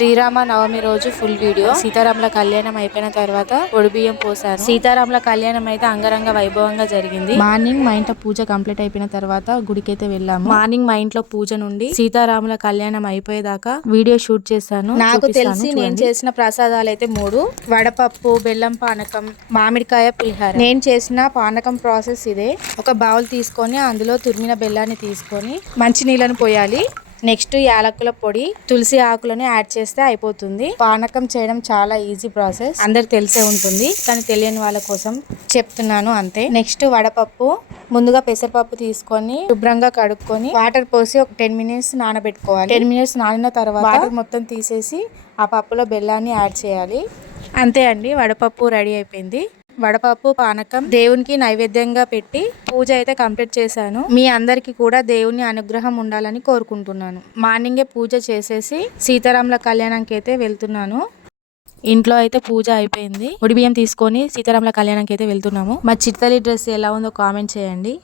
శ్రీరామ నవమి రోజు full video సీతారాముల కళ్యాణం అయిపోయిన తర్వాత ఒడిబియ్యం పోసారు సీతారాముల కళ్యాణం అయితే అంగరంగ వైభవంగా జరిగింది. మార్నింగ్ మా ఇంట్లో పూజ కంప్లీట్ అయిపోయిన తర్వాత గుడికైతే వెళ్ళాము. మార్నింగ్ మా ఇంట్లో పూజ నుండి సీతారాముల కళ్యాణం అయిపోయేదాకా వీడియో షూట్ చేశాను నాకు తెలిసి నేను చేసిన ప్రసాదాలు అయితే మూడు. వడపప్పు బెల్లం పానకం మామిడికాయ పులిహార. నేను చేసిన పానకం ప్రాసెస్ ఇదే. ఒక బౌల్ తీసుకొని అందులో తురిమిన బెల్లాన్ని తీసుకొని మంచి నీళ్ళని పోయాలి. నెక్స్ట్ యాలకుల పొడి తులసి ఆకులని యాడ్ చేస్తే అయిపోతుంది. పానకం చేయడం చాలా ఈజీ ప్రాసెస్. అందరు తెలిసే ఉంటుంది కానీ తెలియని వాళ్ళ కోసం చెప్తున్నాను అంతే. నెక్స్ట్ వడపప్పు. ముందుగా పెసరపప్పు తీసుకొని శుభ్రంగా కడుక్కొని వాటర్ పోసి ఒక టెన్ మినిట్స్ నానబెట్టుకోవాలి. టెన్ మినిట్స్ నానిన తర్వాత వాటర్ మొత్తం తీసేసి ఆ పప్పులో బెల్లాన్ని యాడ్ చేయాలి. అంతే అండి వడపప్పు రెడీ అయిపోయింది. వడపప్పు పానకం దేవునికి నైవేద్యంగా పెట్టి పూజ అయితే కంప్లీట్ చేశాను. మీ అందరికీ కూడా దేవుని అనుగ్రహం ఉండాలని కోరుకుంటున్నాను. మార్నింగే పూజ చేసేసి సీతారాముల కళ్యాణంకి అయితే వెళ్తున్నాను. ఇంట్లో అయితే పూజ అయిపోయింది. ఉడి బియ్యం తీసుకొని సీతారాముల కళ్యాణంకి అయితే వెళ్తున్నాము. మా చిత్తలి డ్రెస్ ఎలా ఉందో కామెంట్ చేయండి.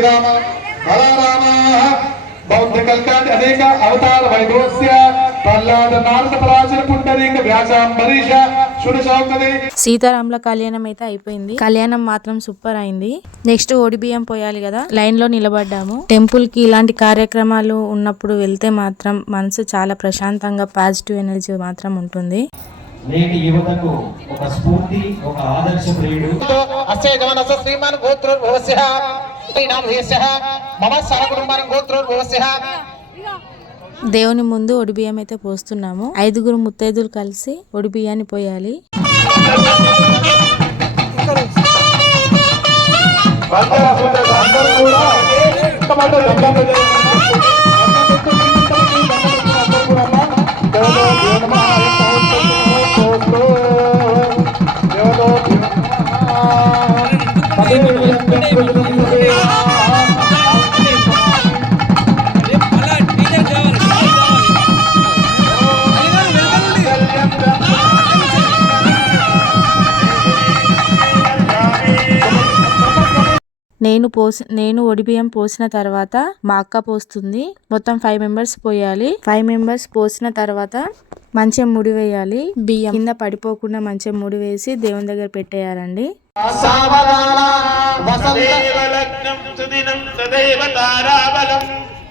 శ్రీరామ బలరామ బౌద్ధ కల్కాంతి అనేక అవతార వైభవస్య సీతారాముల కళ్యాణం అయితే అయిపోయింది. కళ్యాణం మాత్రం సూపర్ అయింది. నెక్స్ట్ ఓడి బియ్యం పోయాలి కదా. లైన్లో నిలబడ్డాము. టెంపుల్కి ఇలాంటి కార్యక్రమాలు ఉన్నప్పుడు వెళ్తే మాత్రం మనసు చాలా ప్రశాంతంగా పాజిటివ్ ఎనర్జీ మాత్రం ఉంటుంది. నేటి యువతకు ఒక స్ఫూర్తి ఒక ఆదర్శ ప్రియుడు. అస్య జవనస శ్రీమాన్ గోత్రోద్భవస్య. దేవుని ముందు ఒడి బియ్యం అయితే పోస్తున్నాము. ఐదుగురు ముత్తైదులు కలిసి ఒడి బియ్యాన్ని పోయాలి కూడా నేను పోసి నేను ఒడి బియ్యం పోసిన తర్వాత మా అక్క పోస్తుంది. మొత్తం ఫైవ్ మెంబర్స్ పోయాలి. ఫైవ్ మెంబర్స్ పోసిన తర్వాత మంచిగా ముడి వేయాలి. బియ్యం. కింద పడిపోకుండా మంచిగా ముడి వేసి దేవుని దగ్గర పెట్టేయాలండి.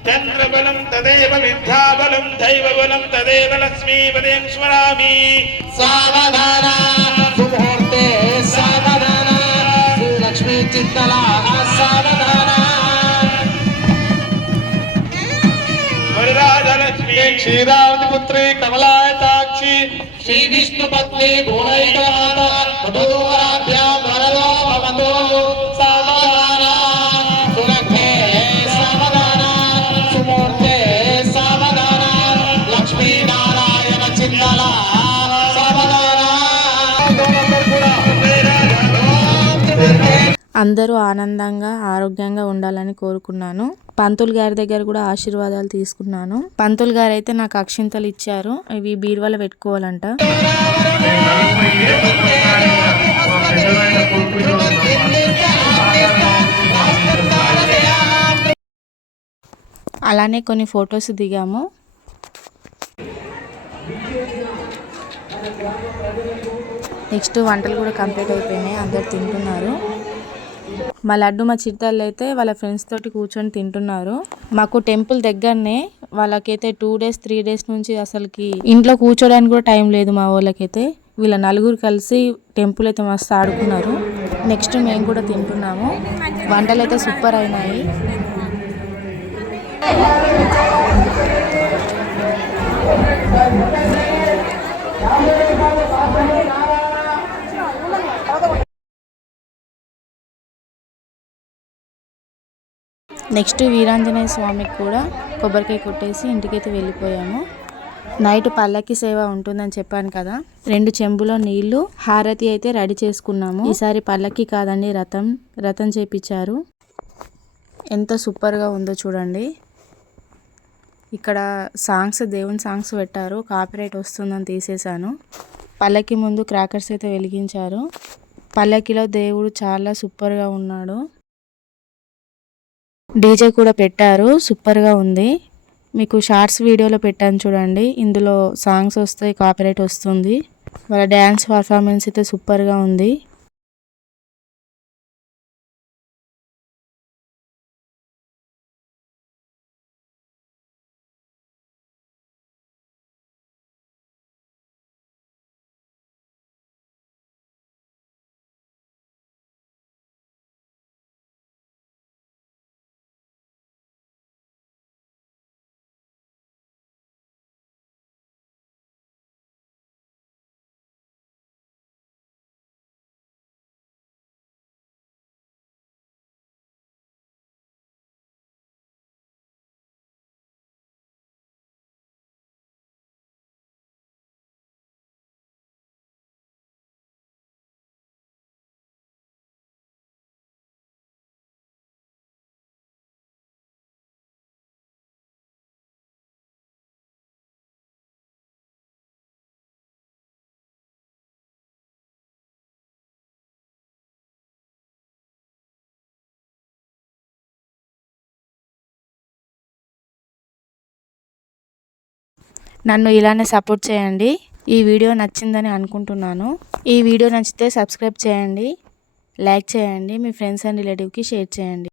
చంద్రబలం తదేవ విద్యాబలం దైవబలం తదేవ లక్ష్మీపదేం స్మరామి. సావధాన వరదాధలక్ష్మీ క్షీరావతి పుత్రి కమలాయతాక్షి శ్రీ విష్ణు పత్ని భువనైకనాథ మధురాభ్యాం అందరూ ఆనందంగా ఆరోగ్యంగా ఉండాలని కోరుకున్నాను. పంతులు గారి దగ్గర కూడా ఆశీర్వాదాలు తీసుకున్నాను. పంతులు గారు అయితే నాకు అక్షింతలు ఇచ్చారు. ఇవి బీరువాలో పెట్టుకోవాలంట. అలానే కొన్ని ఫొటోస్ దిగాము. నెక్స్ట్ వంటలు కూడా కంప్లీట్ అయిపోయినాయి. అందరు తింటున్నారు. మా లడ్డు మా చిట్టాలు అయితే వాళ్ళ ఫ్రెండ్స్ తోటి కూర్చొని తింటున్నారు. మాకు టెంపుల్ దగ్గరనే వాళ్ళకైతే టూ డేస్ త్రీ డేస్ నుంచి అసలుకి ఇంట్లో కూర్చోడానికి కూడా టైం లేదు మా వాళ్ళకైతే. వీళ్ళ నలుగురు కలిసి టెంపుల్ అయితే మస్తు ఆడుకున్నారు. నెక్స్ట్ మేము కూడా తింటున్నాము. వంటలు అయితే సూపర్ అయినాయి. నెక్స్ట్ వీరాంజనేయ స్వామికి కూడా కొబ్బరికాయ కొట్టేసి ఇంటికైతే వెళ్ళిపోయాము. నైట్ పల్లకి సేవ ఉంటుందని చెప్పాను కదా. రెండు చెంబులో నీళ్ళు హారతి అయితే రెడీ చేసుకున్నాము. ఈసారి పల్లకి కాదండి రథం రథం చేపించారు. ఎంత సూపర్గా ఉందో చూడండి. ఇక్కడ సాంగ్స్ దేవుని సాంగ్స్ పెట్టారు. కాపీరైట్ వస్తుందని తీసేశాను. పల్లకి ముందు క్రాకర్స్ అయితే వెలిగించారు. పల్లకిలో దేవుడు చాలా సూపర్గా ఉన్నాడు. డీజే కూడా పెట్టారు. సూపర్గా ఉంది. మీకు షార్ట్స్ వీడియోలో పెట్టాను చూడండి. ఇందులో సాంగ్స్ వస్తాయి కాపీరైట్ వస్తుంది. వాళ్ళ డ్యాన్స్ పర్ఫార్మెన్స్ అయితే సూపర్గా ఉంది. నన్ను ఇలానే సపోర్ట్ చేయండి. ఈ వీడియో నచ్చిందని అనుకుంటున్నాను. ఈ వీడియో నచ్చితే సబ్స్క్రైబ్ చేయండి. లైక్ చేయండి. మీ ఫ్రెండ్స్ అండ్ రిలేటివ్కి షేర్ చేయండి.